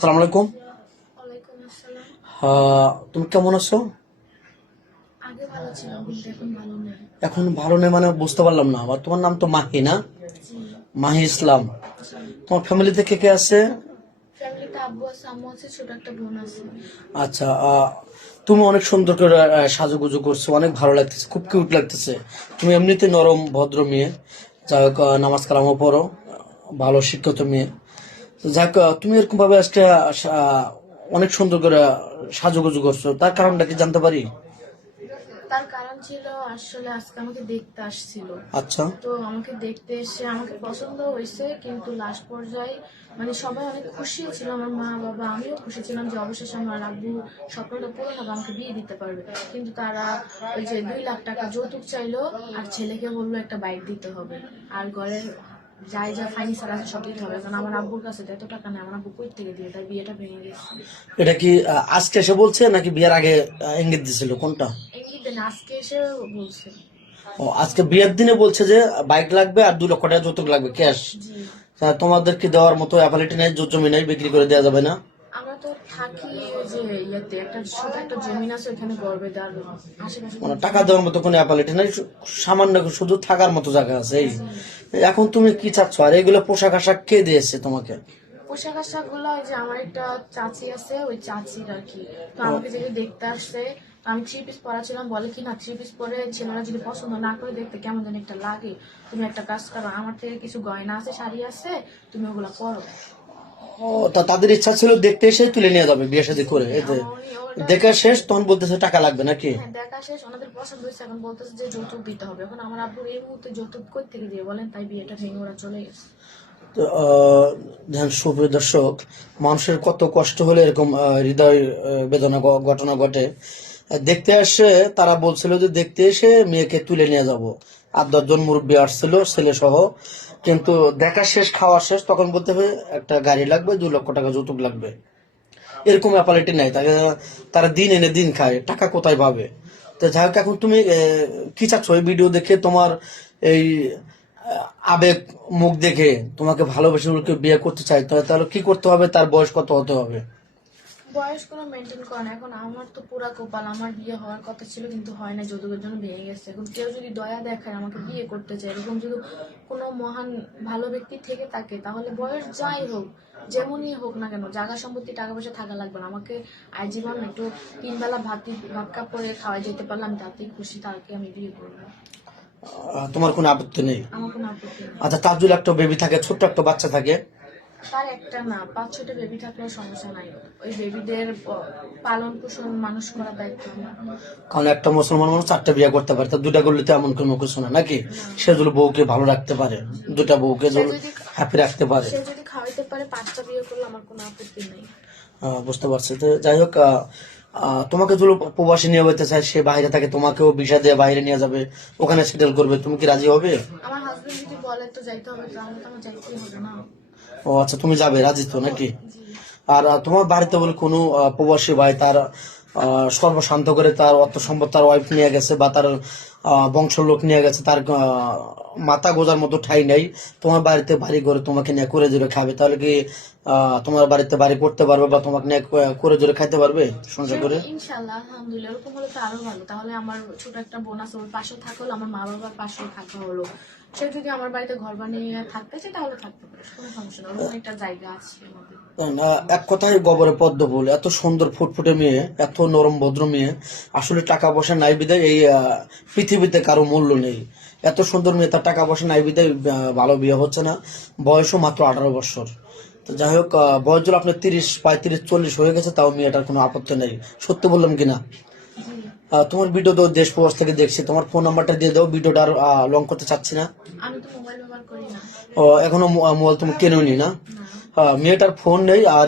আসসালামু আলাইকুম। ওয়ালাইকুম আসসালাম। তুমি কেমন আছো? আগে ভালো ছিলাম কিন্তু এখন ভালো নেই। এখন ভালো নেই মানে বুঝতে পারলাম না। আবার তোমার নাম তো মাহি না? জি। মাহি ইসলাম। জি। তোমার ফ্যামিলিতে কে কে আছে? ফ্যামিলিতে আব্বু আছে, আম্মু আছে, ছোট একটা বোন আছে। আচ্ছা, তুমি অনেক সুন্দর করে সাজুগুজু করছো, অনেক ভালো লাগতেছে, খুব কিউট লাগতেছে। তুমি এমনিতে নরম ভদ্র মেয়ে। যাই হোক, নামাজ কালামও পড়ো, ভালো শিক্ষিত মেয়ে। তো যাই হোক, তুমি এরকম ভাবে আজকে অনেক সুন্দর করে সাজুগুজু করছো, তার কারণটা কি জানতে পারি? তার কারণ ছিল আসলে আজকে আমাকে দেখতে আসছিল। আচ্ছা। তো আমাকে দেখতে এসে আমাকে পছন্দ হয়েছে, কিন্তু লাস্ট পর্যায়ে মানে সবাই অনেক খুশি ছিল, আমার মা বাবা আমিও খুশি ছিলাম যে অবশেষে আমার আব্বু স্বপ্নটা পূরণ হবে, আমাকে বিয়ে দিতে পারবে। কিন্তু তারা ওই যে 2 লাখ টাকা যৌতুক চাইলো, আর ছেলেকে বললো একটা বাইক দিতে হবে, আর ঘরের যাই যা ফার্নিচার আছে সব দিতে হবে। কারণ আমার আব্বুর কাছে তো এত টাকা নেই, আমার আব্বু কই থেকে দিয়ে, তাই বিয়েটা ভেঙে গেছে। এটা কি আজকে এসে বলছে নাকি বিয়ের আগে ইঙ্গিত দিছিল, কোনটা? এই দিন আজকে এসে বলছে। ও, আজকে বিয়ের দিনে বলছে যে বাইক লাগবে আর 2 লক্ষ টাকা যৌতুক লাগবে, ক্যাশ। জি। তোমাদের কি দেওয়ার মতো অ্যাপালিটি নেই? জমি নেই, বিক্রি করে দেওয়া যাবে না? আমরা তো থাকি ওই যে ইয়েতে, একটা ছোট একটা জমিন আছে ওখানে গড়বে, তার আশেপাশে মানে কোনো টাকা জমি দেওয়ার নেই। মতো কোনো অ্যাপালিটি নেই, সামান্য শুধু থাকার মতো জায়গা আছে এই। এখন তুমি কি চাচ্ছ? আর এগুলো পোশাক আশাক কে দিয়েছে তোমাকে? পোশাক আশাক গুলো ওই যে আমার একটা চাচি আছে, ওই চাচির আর কি। তো ও, আমাকে যেহেতু দেখতে আসছে, তো আমি 3 পিস পরা ছিলাম, বলে কি না 3 পিস পরে ছেলেরা যদি পছন্দ না করে দেখতে কেমন যেন একটা লাগে, তুমি একটা কাজ করো, আমার থেকে কিছু গয়না আছে, শাড়ি আছে, তুমি ওগুলা পরো। ও, তা তাদের ইচ্ছা ছিল দেখতে এসে তুলে নিয়ে যাবে বিয়ে শাদী করে, এতে ওটা দেখা শেষ তখন বলতেছে টাকা লাগবে নাকি? হ্যাঁ, দেখা শেষ, ওনাদের পছন্দ হয়েছে, এখন বলতেছে যে যৌতুক দিতে হবে। এখন আমার আব্বুর এই মুহূর্তে যৌতুক কই থেকে দিয়ে বলেন, তাই বিয়েটা ভেঙে ওরা চলে গেছে। তো ধ্যান সুপ্রিয় দর্শক, মানুষের কত কষ্ট হলে এরকম হৃদয় বেদনা ঘটনা ঘটে। দেখতে আসে, তারা বলছিল যে দেখতে এসে মেয়েকে তুলে নিয়ে যাব। 8-10 জন মুরব্বী আসছিল ছেলে সহ। কিন্তু দেখা শেষ, খাওয়া শেষ, তখন বলতে হবে একটা গাড়ি লাগবে, 2 লক্ষ টাকা যৌতুক লাগবে। এরকম অ্যাপালিটি নাই তাকে। তারা দিন এনে দিন খায়, টাকা কোথায় পাবে? তো যাই হোক, এখন তুমি কি চাচ্ছ? এই ভিডিও দেখে তোমার এই আবেগ মুখ দেখে তোমাকে ভালোবেসে কেউ বিয়ে করতে চাই, তাহলে কি করতে হবে? তার বয়স কত হতে হবে? বয়স কোনো মেনটেন করে না। এখন আমার তো পুরা কপাল, আমার বিয়ে হওয়ার কথা ছিল কিন্তু হয় না, যৌতুকের জন্য ভেঙে গেছে। এখন কেউ যদি দয়া দেখায় আমাকে বিয়ে করতে চায়, এরকম যদি কোনো মহান ভালো ব্যক্তি থেকে থাকে, তাহলে বয়স যাই হোক, যেমনই হোক না কেন, জায়গা সম্পত্তি টাকা পয়সা থাকা লাগবে না আমাকে। আজীবন একটু 3 বেলা ভাত কাপড়ে খাওয়াই যেতে পারলাম, তাতেই খুশি, তাকে আমি বিয়ে করবো। তোমার কোনো আপত্তি নেই? আমার কোনো আপত্তি নেই। আচ্ছা, তার যদি একটা বেবি থাকে, ছোট্ট একটা বাচ্চা থাকে? তার একটা না, 5-6টা বেবি থাকলেও সমস্যা নাই। ওই বেবিদের পালন পোষণ মানুষ করার দায়িত্ব আমার। কারণ একটা মুসলমান মানুষ 4টা বিয়ে করতে পারে, তা 2টা করলে তো এমন কোনো কিছু না নাকি? সে যদি বউকে ভালো রাখতে পারে, 2টা বউকে সে যদি হ্যাপি রাখতে পারে। সে যদি খাওয়াইতে পারে, 5টা বিয়ে করলে আমার কোনো আপত্তি নেই। বুঝতে পারছি। তো যাই হোক, তোমাকে যদি প্রবাসী নিয়ে যেতে চায়, সে বাইরে থাকে, তোমাকেও ভিসা দিয়ে বাইরে নিয়ে যাবে, ওখানে সেটেল করবে, তুমি কি রাজি হবে? আমার হাজবেন্ড যদি বলে তো যাইতে হবে, তাহলে তো আমার যাইতেই হবে না। ও আচ্ছা, তুমি যাবে, রাজি তো নাকি? জি। আর তোমার বাড়িতে বলে কোনো প্রবাসী ভাই তার সর্বশান্ত করে তার অর্থ সম্পদ তার ওয়াইফ নিয়ে গেছে, বা তার বংশের লোক নিয়ে গেছে, তার মাথা গোজার মতো ঠাই নেই, তোমার বাড়িতে বাড়ি করে তোমাকে নিয়ে করে জোরে খাবে, তাহলে কি তোমার বাড়িতে বাড়ি করতে পারবে বা তোমাকে নিয়ে করে জোরে খাইতে পারবে সংসার করে? ইনশাল্লাহ, আলহামদুলিল্লাহ, এরকম হলে তো আরো ভালো। তাহলে আমার ছোট একটা বোন আছে, ওর পাশে থাকা হলো, আমার মা বাবার পাশেও থাকা হলো। সে যদি আমার বাড়িতে ঘর বানিয়ে থাকতে চায় তাহলে থাকতে পারে, কোনো সমস্যা না, ওরকম একটা জায়গা আছে আমাদের। এক কথায় গবরে পদ্ম ফুল, এত সুন্দর ফুটফুটে মেয়ে, এত নরম ভদ্র মেয়ে, আসলে টাকা পয়সা নাই বিদায় এই পৃথিবীতে কারো মূল্য নেই। এত সুন্দর মেয়ে, তার টাকা পয়সা নাই বিদায় ভালো বিয়ে হচ্ছে না। বয়সও মাত্র 18 বছর। তো যাই হোক, বয়স যদি আপনার 30, 35, 40 হয়ে গেছে, তাও মেয়েটার কোনো আপত্তি নেই। সত্যি বললাম কিনা? জি। তোমার ভিডিও তো দেশ প্রবাস থেকে দেখছি, তোমার ফোন নাম্বারটা দিয়ে দাও, ভিডিওটা আর লং করতে চাচ্ছি না। আমি তো মোবাইল ব্যবহার করি না। এখনো মোবাইল তুমি কেনোনি না? না। মেয়েটার ফোন নেই আর